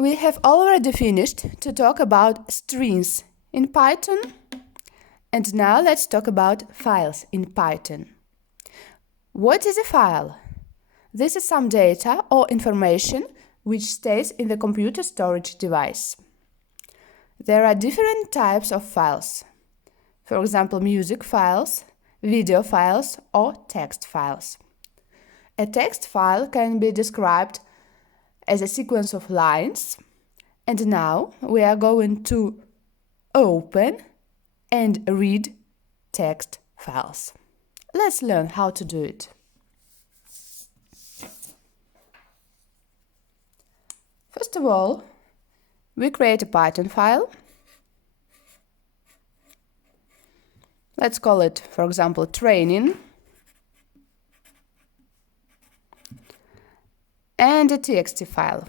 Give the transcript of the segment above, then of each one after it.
We have already finished to talk about strings in Python, and now let's talk about files in Python. What is a file? This is some data or information which stays in the computer storage device. There are different types of files. For example, music files, video files, or text files. A text file can be described as a sequence of lines, and now we are going to open and read text files. Let's learn how to do it. First of all, we create a Python file. Let's call it, for example, training. And a text file.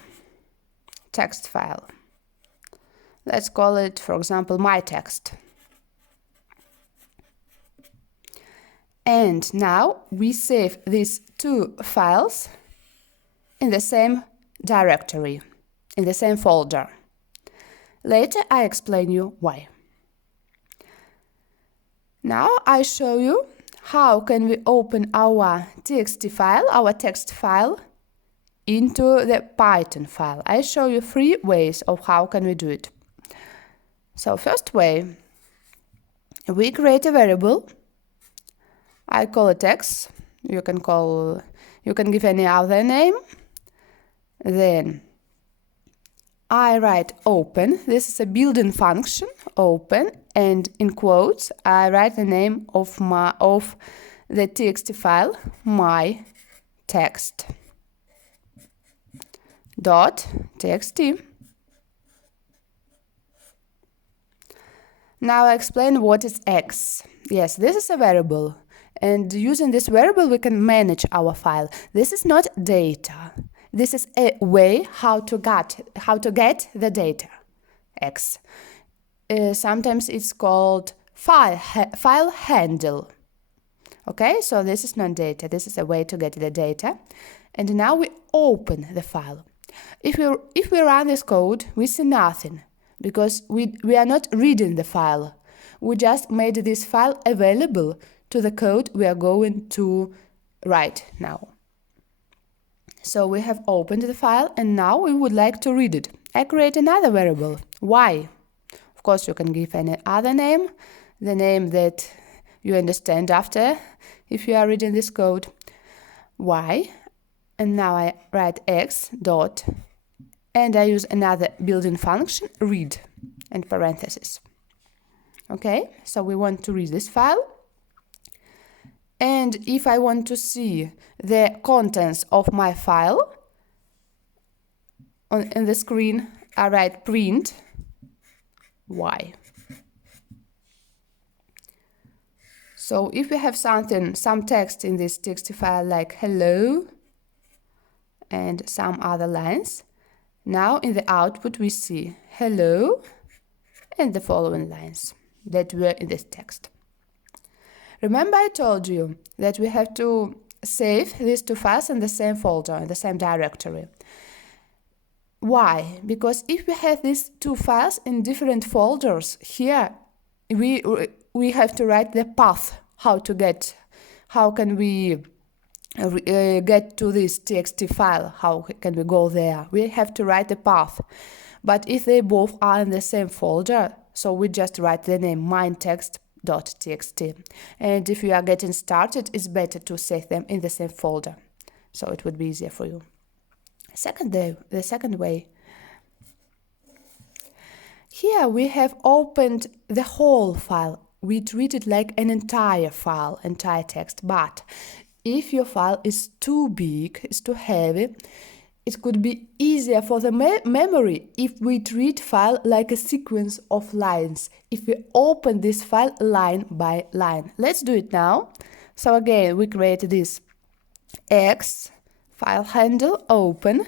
Let's call it, for example, my text. And now we save these two files in the same directory, in the same folder. Later I explain you why. Now I show you how can we open our text file into the Python file. I show you 3 ways of how can we do it. So first way, we create a variable. I call it x. You can give any other name. Then I write open. This is a built-in function, open, and in quotes I write the name of the text file, my text. .txt. Now I explain what is x. Yes, this is a variable, and using this variable we can manage our file. This is not data. This is a way how to get the data. X. Sometimes it's called file handle. Okay, so this is not data. This is a way to get the data. And now we open the file. If we run this code, we see nothing because we are not reading the file. We just made this file available to the code we are going to write now. So we have opened the file and now we would like to read it. I create another variable, y. Of course, you can give any other name, the name that you understand after if you are reading this code, y. And now I write x dot, and I use another built-in function, read, and parentheses. Okay, so we want to read this file. And if I want to see the contents of my file on the screen, I write print y. So if we have some text in this text file like hello, and some other lines. Now in the output we see hello and the following lines that were in this text. Remember I told you that we have to save these two files in the same folder, in the same directory. Why? Because if we have these two files in different folders, here we have to write the path, how can we get to this txt file, how can we go there? We have to write the path. But if they both are in the same folder, so we just write the name mytext.txt. And if you are getting started, it's better to save them in the same folder, so it would be easier for you. The second way. Here we have opened the whole file. We treat it like an entire file, entire text, but if your file is too big, is too heavy, it could be easier for the memory if we treat file like a sequence of lines, if we open this file line by line. Let's do it now. So again, we create this x file handle, open.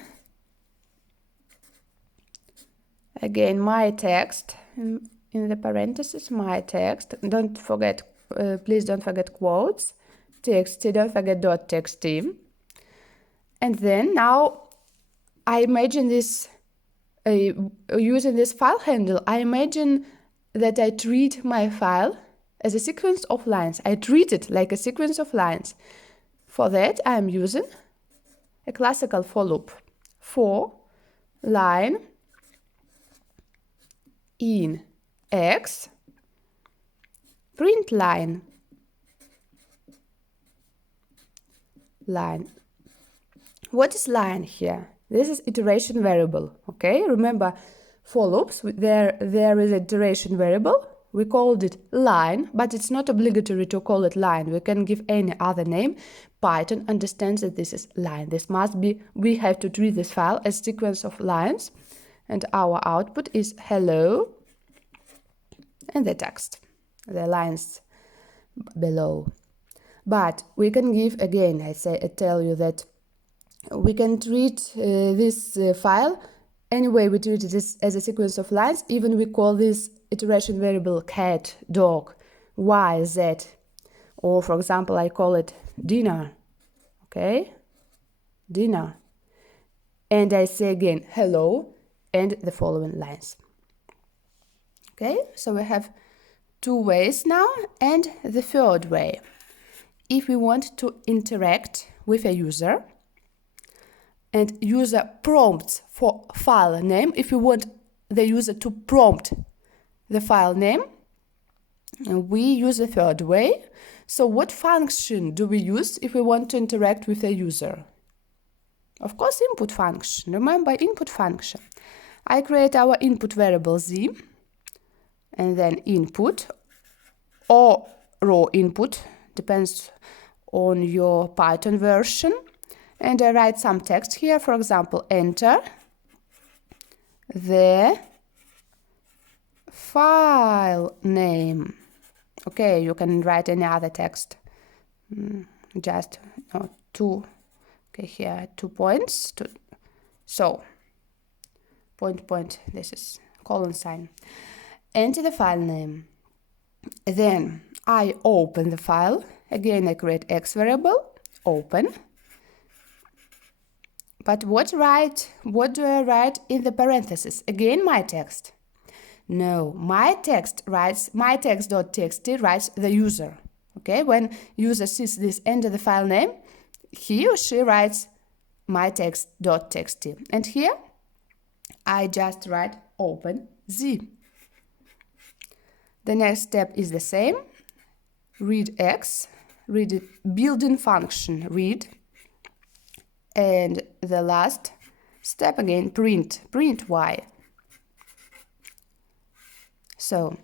Again, my text, in the parentheses, my text. Don't forget, please don't forget quotes. Txt, don't forget .txt. And then now I imagine this using this file handle, I imagine that I treat my file as a sequence of lines. I treat it like a sequence of lines. For that, I am using a classical for loop. For line in X, print line. Line. What is line here? This is iteration variable, okay? Remember, for loops, there is an iteration variable. We called it line, but it's not obligatory to call it line. We can give any other name. Python understands that this is line. This must be, we have to treat this file as a sequence of lines, and our output is hello, and the text, the lines below. But we can give, again, I tell you that we can treat this file any way we treat it as a sequence of lines. Even we call this iteration variable cat, dog, y, z, or for example, I call it dinner, okay, dinner, and I say again hello and the following lines. Okay, so we have two ways now, and the third way. If we want to interact with a user and user prompts for file name, if we want the user to prompt the file name, we use the third way. So what function do we use if we want to interact with a user? Of course, input function. Remember input function. I create our input variable z, and then input or raw input, depends on your Python version, and I write some text here. For example, enter the file name. Okay, you can write any other text. Just two. Okay, here 2 points. So point. This is colon sign. Enter the file name. Then I open the file. Again, I create X variable, open. But what do I write in the parentheses? Again, my text. No, my text writes, my text.txt writes the user. Okay, when user sees this enter the file name, he or she writes my text.txt. And here, I just write open z. The next step is the same. Read X, read it, built-in function, read. And the last step again, print Y. So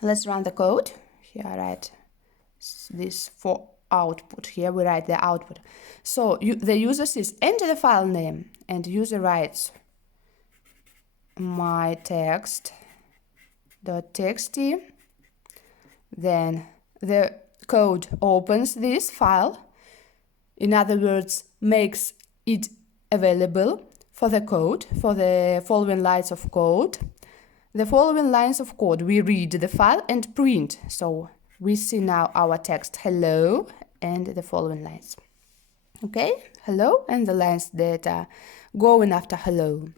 let's run the code. Here I write this for output. Here we write the output. So the user says enter the file name, and user writes my text.txt. Then the code opens this file. In other words, makes it available for the code, for the following lines of code. The following lines of code, we read the file and print. So we see now our text hello and the following lines. Okay, hello and the lines that are going after hello.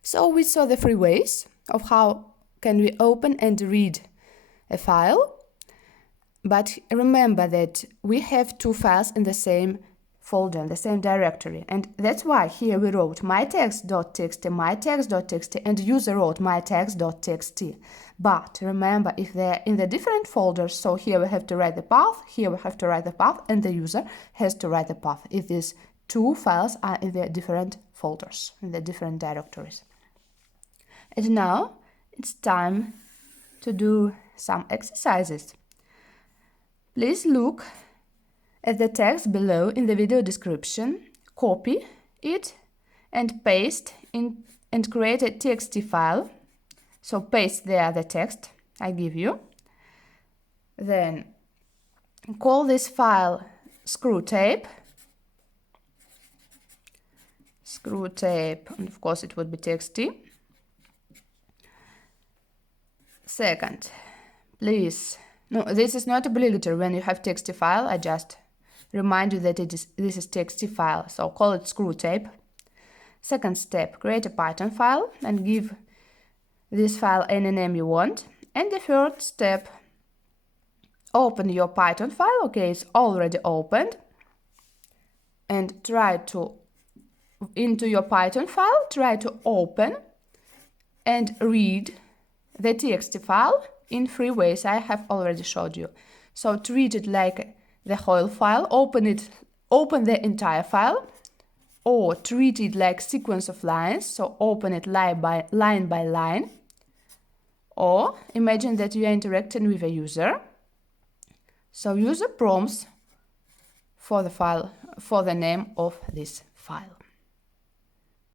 So we saw the three ways of how can we open and read a file. But remember that we have two files in the same folder, in the same directory. And that's why here we wrote mytext.txt, and user wrote mytext.txt. But remember, if they're in the different folders, so here we have to write the path, here we have to write the path, and the user has to write the path if these two files are in the different folders, in the different directories. And now it's time to do some exercises. Please look at the text below in the video description, copy it and paste in and create a txt file. So paste there the text I give you. Then call this file SCREWTAPE. SCREWTAPE, and of course it would be txt. Second, please, no, this is not obligatory when you have txt file. I just remind you that this is txt file, so call it SCREWTAPE. Second step, create a Python file and give this file any name you want. And the third step, open your Python file. Okay, it's already opened. And into your Python file, try to open and read the txt file in 3 ways I have already showed you. So treat it like the whole file, open the entire file, or treat it like sequence of lines, so open it line by line, or imagine that you are interacting with a user. So user prompts for the file, for the name of this file.